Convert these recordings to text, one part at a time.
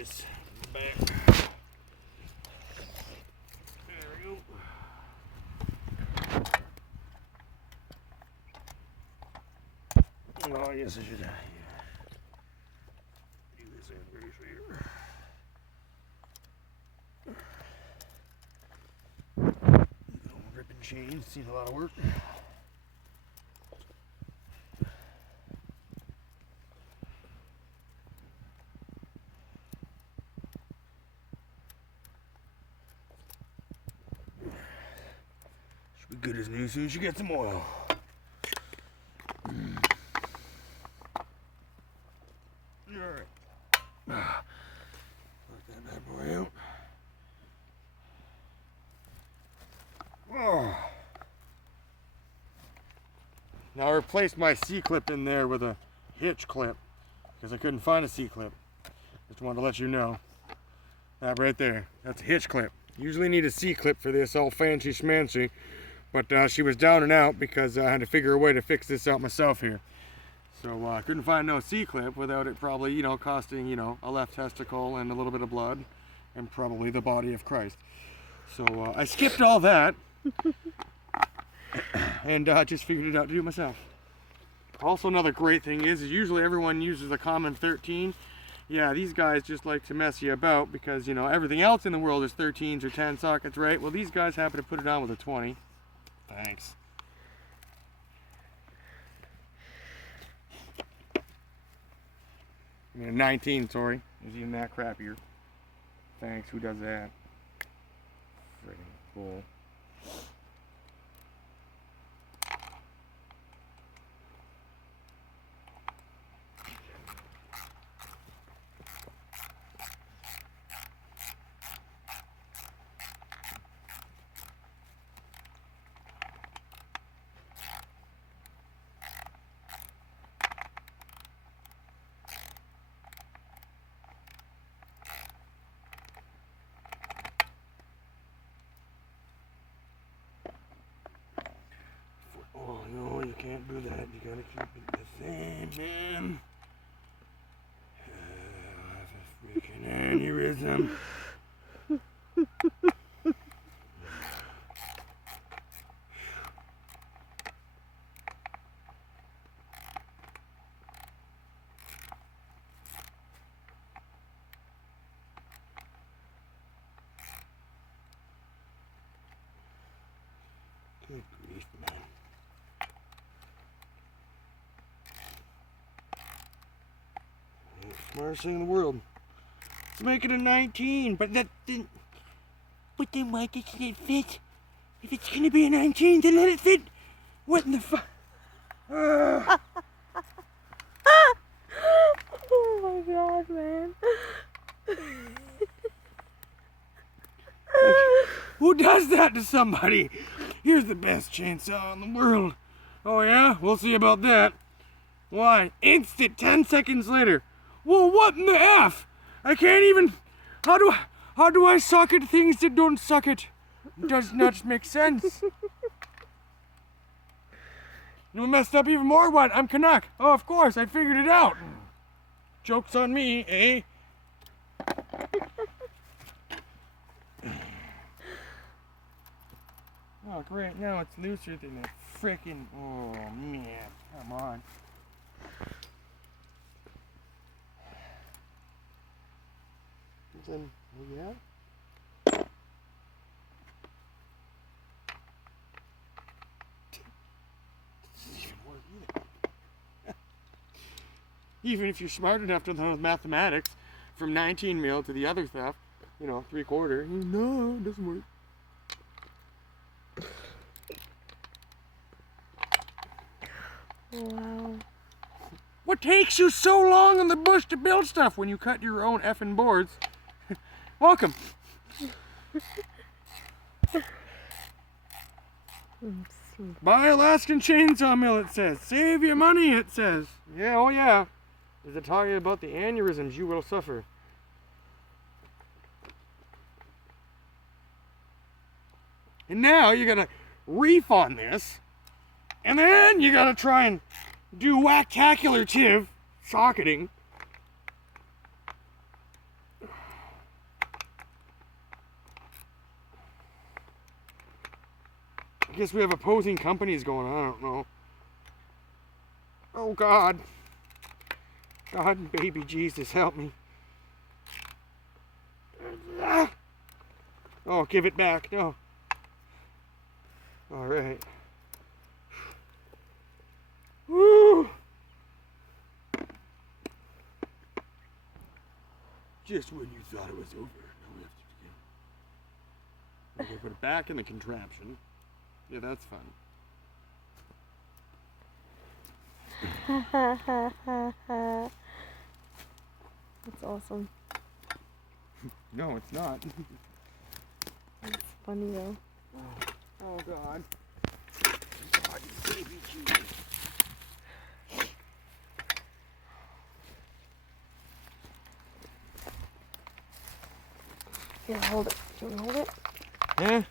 this back. There we go. Oh, I guess I should do this end right here. Ripping chains, seen a lot of work. Should be good as new as soon as you get some oil. Alright. Let that bad boy out. Oh. Now I replaced my C-clip in there with a hitch clip because I couldn't find a C-clip. Just wanted to let you know. That right there, that's a hitch clip. Usually need a C-clip for this, all fancy schmancy, but she was down and out because I had to figure a way to fix this out myself here. So I couldn't find no C-clip without it probably, you know, costing, you know, a left testicle and a little bit of blood and probably the body of Christ. So I skipped all that and just figured it out to do myself. Also, another great thing is usually everyone uses a common 13. Yeah, these guys just like to mess you about because, you know, everything else in the world is 13s or 10 sockets, right? Well, these guys happen to put it on with a 20. Thanks. I mean, a 19, sorry. Is even that crappier. Thanks, who does that? Friggin' bull. Oh no, you can't do that. You gotta keep it the same, man. I have a freaking aneurysm. Good grief, man. Smartest thing in the world. Let's make it a 19, but that didn't. But then why doesn't it fit? If it's gonna be a 19, then let it fit. What in the fuck? Oh my god, man. Who does that to somebody? Here's the best chainsaw in the world. Oh yeah? We'll see about that. Why? Instant 10 seconds later. Well, what in the F? I can't even... How do I socket things that don't socket? Does not make sense. You messed up even more? What? I'm Canuck. Oh, of course. I figured it out. Joke's on me, eh? Oh, great. Now it's looser than the frickin'... Oh, man. Come on. Then, oh, yeah? Even if you're smart enough to know mathematics, from 19 mil to the other stuff, you know, 3/4, no, it doesn't work. Wow. What takes you so long in the bush to build stuff when you cut your own effing boards? Welcome. Buy Alaskan Chainsaw Mill, it says. Save you money, it says. Yeah, oh yeah. Does it tell you about the aneurysms you will suffer? And now you gotta reef on this. And then you gotta try and do whack-tacular-tive socketing. guess we have opposing companies going on. I don't know. Oh God. God, baby Jesus, help me. Oh, give it back. No. All right. Woo! Just when you thought it was over, now we have to begin. Okay, put it back in the contraption. Yeah, that's fun. That's awesome. No, it's not. It's funny though. Oh God. God, you baby Jesus. Here, hold it. Do you want to hold it? Huh?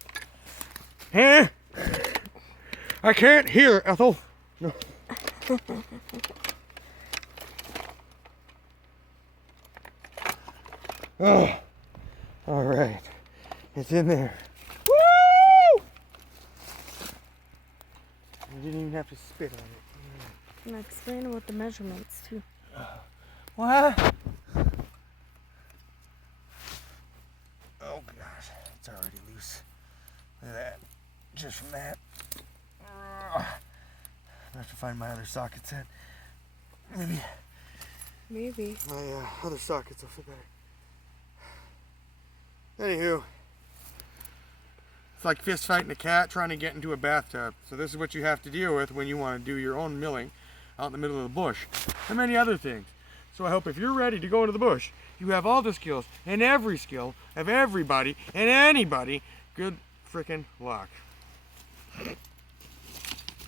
Huh? I can't hear, Ethel. No. Oh, all right. It's in there. Woo! I didn't even have to spit on it. Can I explain about the measurements too? What? Oh gosh, it's already loose. Look at that. Just from that. I have to find my other socket set. Maybe. My other sockets will fit better. Anywho, it's like fist fighting a cat trying to get into a bathtub. So this is what you have to deal with when you want to do your own milling out in the middle of the bush, and many other things. So I hope if you're ready to go into the bush, you have all the skills and every skill of everybody and anybody. Good freaking luck.